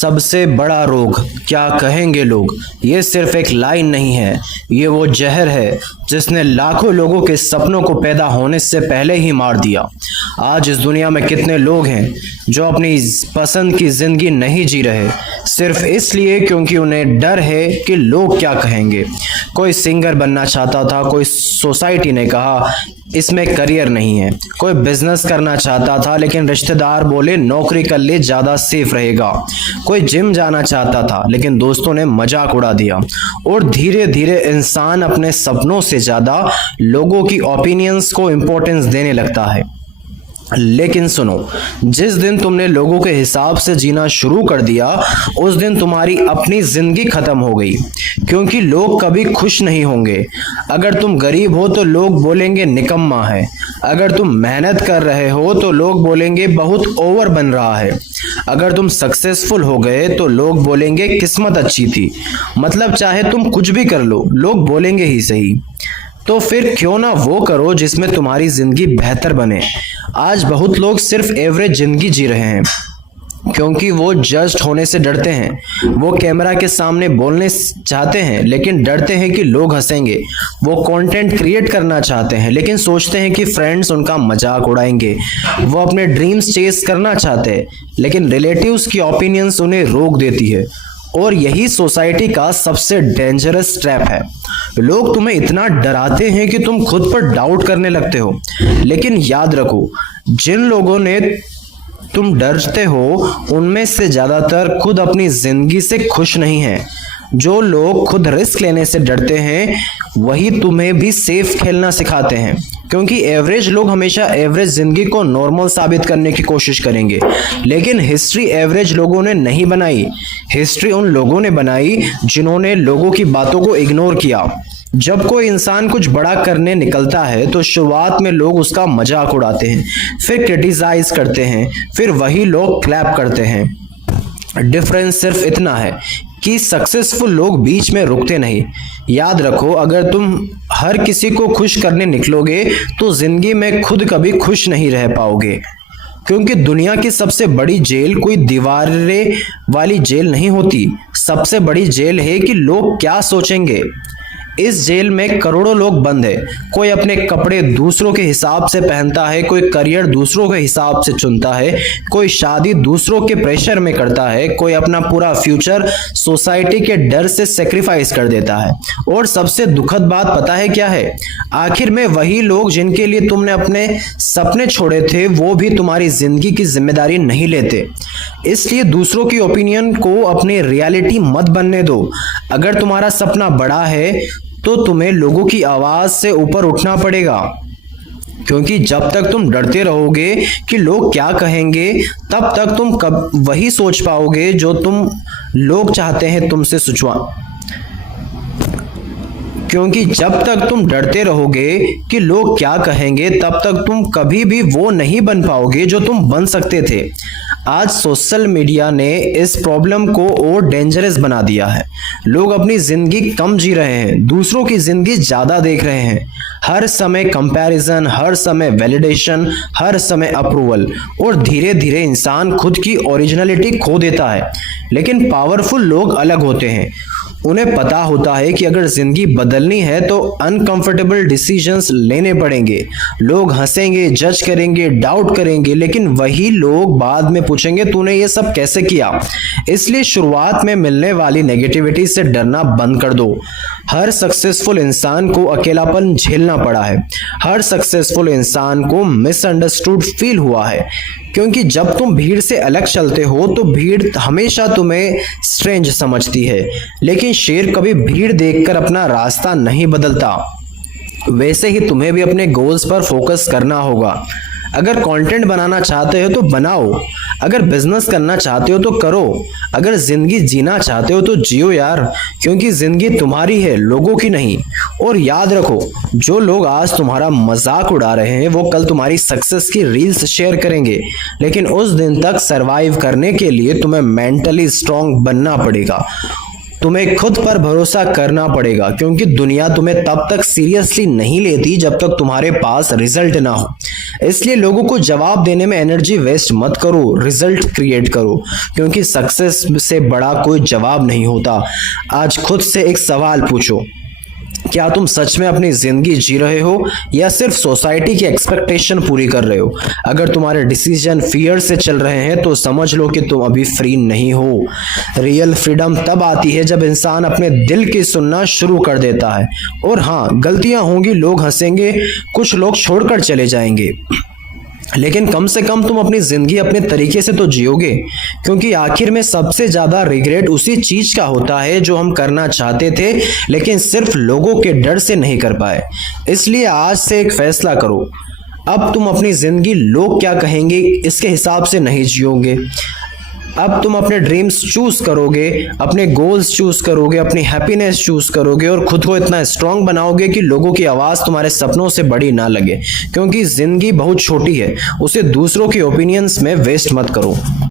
सबसे बड़ा रोग क्या कहेंगे लोग, ये सिर्फ एक लाइन नहीं है, ये वो जहर है जिसने लाखों लोगों के सपनों को पैदा होने से पहले ही मार दिया। आज इस दुनिया में कितने लोग हैं जो अपनी पसंद की जिंदगी नहीं जी रहे, सिर्फ इसलिए क्योंकि उन्हें डर है कि लोग क्या कहेंगे। कोई सिंगर बनना चाहता था, कोई सोसाइटी ने कहा इसमें करियर नहीं है। कोई बिजनेस करना चाहता था लेकिन रिश्तेदार बोले नौकरी कर ले, ज्यादा सेफ रहेगा। कोई जिम जाना चाहता था लेकिन दोस्तों ने मजाक उड़ा दिया। और धीरे धीरे इंसान अपने सपनों से ज्यादा लोगों की ओपिनियंस को इंपॉर्टेंस देने लगता है। लेकिन सुनो, जिस दिन तुमने लोगों के हिसाब से जीना शुरू कर दिया उस दिन तुम्हारी अपनी जिंदगी खत्म हो गई, क्योंकि लोग कभी खुश नहीं होंगे। अगर तुम गरीब हो तो लोग बोलेंगे निकम्मा है, अगर तुम मेहनत कर रहे हो तो लोग बोलेंगे बहुत ओवर बन रहा है, अगर तुम सक्सेसफुल हो गए तो लोग बोलेंगे किस्मत अच्छी थी। मतलब चाहे तुम कुछ भी कर लो, लोग बोलेंगे ही सही। तो फिर क्यों ना वो करो जिसमें तुम्हारी जिंदगी बेहतर बने। आज बहुत लोग सिर्फ एवरेज जिंदगी जी रहे हैं क्योंकि वो जज्ड होने से डरते हैं। वो कैमरा के सामने बोलने चाहते हैं लेकिन डरते हैं कि लोग हंसेंगे। वो कंटेंट क्रिएट करना चाहते हैं लेकिन सोचते हैं कि फ्रेंड्स उनका मजाक उड़ाएंगे। वो अपने ड्रीम्स चेस करना चाहते हैं लेकिन रिलेटिव्स की ओपिनियंस उन्हें रोक देती है। और यही सोसाइटी का सबसे डेंजरस ट्रैप है। लोग तुम्हें इतना डराते हैं कि तुम खुद पर डाउट करने लगते हो। लेकिन याद रखो, जिन लोगों ने तुम डरते हो उनमें से ज्यादातर खुद अपनी जिंदगी से खुश नहीं हैं। जो लोग खुद रिस्क लेने से डरते हैं वही तुम्हें भी सेफ खेलना सिखाते हैं, क्योंकि एवरेज लोग हमेशा एवरेज जिंदगी को नॉर्मल साबित करने की कोशिश करेंगे। लेकिन हिस्ट्री एवरेज लोगों ने नहीं बनाई, हिस्ट्री उन लोगों ने बनाई जिन्होंने लोगों की बातों को इग्नोर किया। जब कोई इंसान कुछ बड़ा करने निकलता है तो शुरुआत में लोग उसका मजाक उड़ाते हैं, फिर क्रिटिसाइज करते हैं, फिर वही लोग क्लैप करते हैं। डिफरेंस सिर्फ इतना है कि सक्सेसफुल लोग बीच में रुकते नहीं। याद रखो, अगर तुम हर किसी को खुश करने निकलोगे तो जिंदगी में खुद कभी खुश नहीं रह पाओगे, क्योंकि दुनिया की सबसे बड़ी जेल कोई दीवारें वाली जेल नहीं होती। सबसे बड़ी जेल है कि लोग क्या सोचेंगे। इस जेल में करोड़ों लोग बंद है। कोई अपने कपड़े दूसरों के हिसाब से पहनता है, कोई करियर दूसरों के हिसाब से चुनता है, कोई शादी दूसरों के प्रेशर में करता है, कोई अपना पूरा फ्यूचर सोसाइटी के डर से सेक्रीफाइस कर देता है। और सबसे दुखद बात पता है क्या है? आखिर में वही लोग जिनके लिए तुमने अपने सपने छोड़े थे वो भी तुम्हारी जिंदगी की जिम्मेदारी नहीं लेते। इसलिए दूसरों की ओपिनियन को अपनी रियलिटी मत बनने दो। अगर तुम्हारा सपना बड़ा है तो तुम्हें लोगों की आवाज से ऊपर उठना पड़ेगा, क्योंकि जब तक तुम डरते रहोगे कि लोग क्या कहेंगे तब तक तुम कब वही सोच पाओगे जो तुम लोग चाहते हैं तुमसे क्योंकि जब तक तुम डरते रहोगे कि लोग क्या कहेंगे तब तक तुम कभी भी वो नहीं बन पाओगे जो तुम बन सकते थे। आज सोशल मीडिया ने इस प्रॉब्लम को और डेंजरस बना दिया है। लोग अपनी जिंदगी कम जी रहे हैं, दूसरों की जिंदगी ज्यादा देख रहे हैं। हर समय कंपैरिजन, हर समय वैलिडेशन, हर समय अप्रूवल, और धीरे धीरे इंसान खुद की ओरिजिनलिटी खो देता है। लेकिन पावरफुल लोग अलग होते हैं। उन्हें पता होता है कि अगर जिंदगी बदलनी है तो अनकंफर्टेबल डिसीजंस लेने पड़ेंगे। लोग हंसेंगे, जज करेंगे, डाउट करेंगे, लेकिन वही लोग बाद में पूछेंगे तूने ये सब कैसे किया। इसलिए शुरुआत में मिलने वाली नेगेटिविटी से डरना बंद कर दो। हर सक्सेसफुल इंसान को अकेलापन झेलना पड़ा है। हर सक्सेसफुल इंसान को मिसअंडरस्टूड फील हुआ है, क्योंकि जब तुम भीड़ से अलग चलते हो तो भीड़ हमेशा तुम्हें स्ट्रेंज समझती है, लेकिन शेर कभी भीड़ देखकर अपना रास्ता नहीं बदलता। वैसे ही तुम्हें भी अपने गोल्स पर फोकस करना होगा। अगर कंटेंट बनाना चाहते हो तो बनाओ, अगर बिजनेस करना चाहते हो तो करो, अगर जिंदगी जीना चाहते हो तो जियो यार, क्योंकि जिंदगी तुम्हारी है, लोगों की नहीं। और याद रखो, जो लोग आज तुम्हारा मजाक उड़ा रहे हैं वो कल तुम्हारी सक्सेस की रील्स शेयर करेंगे, लेकिन उस दिन तक सरवाइव करने के लिए तुम्हें मेंटली स्ट्रांग बनना पड़ेगा। तुम्हें खुद पर भरोसा करना पड़ेगा, क्योंकि दुनिया तुम्हें तब तक सीरियसली नहीं लेती जब तक तुम्हारे पास रिजल्ट ना हो। इसलिए लोगों को जवाब देने में एनर्जी वेस्ट मत करो, रिजल्ट क्रिएट करो, क्योंकि सक्सेस से बड़ा कोई जवाब नहीं होता। आज खुद से एक सवाल पूछो, क्या तुम सच में अपनी जिंदगी जी रहे हो या सिर्फ सोसाइटी की एक्सपेक्टेशन पूरी कर रहे हो? अगर तुम्हारे डिसीजन फियर से चल रहे हैं तो समझ लो कि तुम अभी फ्री नहीं हो। रियल फ्रीडम तब आती है जब इंसान अपने दिल की सुनना शुरू कर देता है। और हाँ, गलतियां होंगी, लोग हंसेंगे, कुछ लोग छोड़कर चले जाएंगे, लेकिन कम से कम तुम अपनी जिंदगी अपने तरीके से तो जियोगे, क्योंकि आखिर में सबसे ज्यादा रिग्रेट उसी चीज का होता है जो हम करना चाहते थे लेकिन सिर्फ लोगों के डर से नहीं कर पाए। इसलिए आज से एक फैसला करो, अब तुम अपनी जिंदगी लोग क्या कहेंगे इसके हिसाब से नहीं जियोगे। अब तुम अपने ड्रीम्स चूज करोगे, अपने गोल्स चूज करोगे, अपनी हैप्पीनेस चूज करोगे और खुद को इतना स्ट्रांग बनाओगे कि लोगों की आवाज तुम्हारे सपनों से बड़ी ना लगे, क्योंकि जिंदगी बहुत छोटी है, उसे दूसरों के ओपिनियंस में वेस्ट मत करो।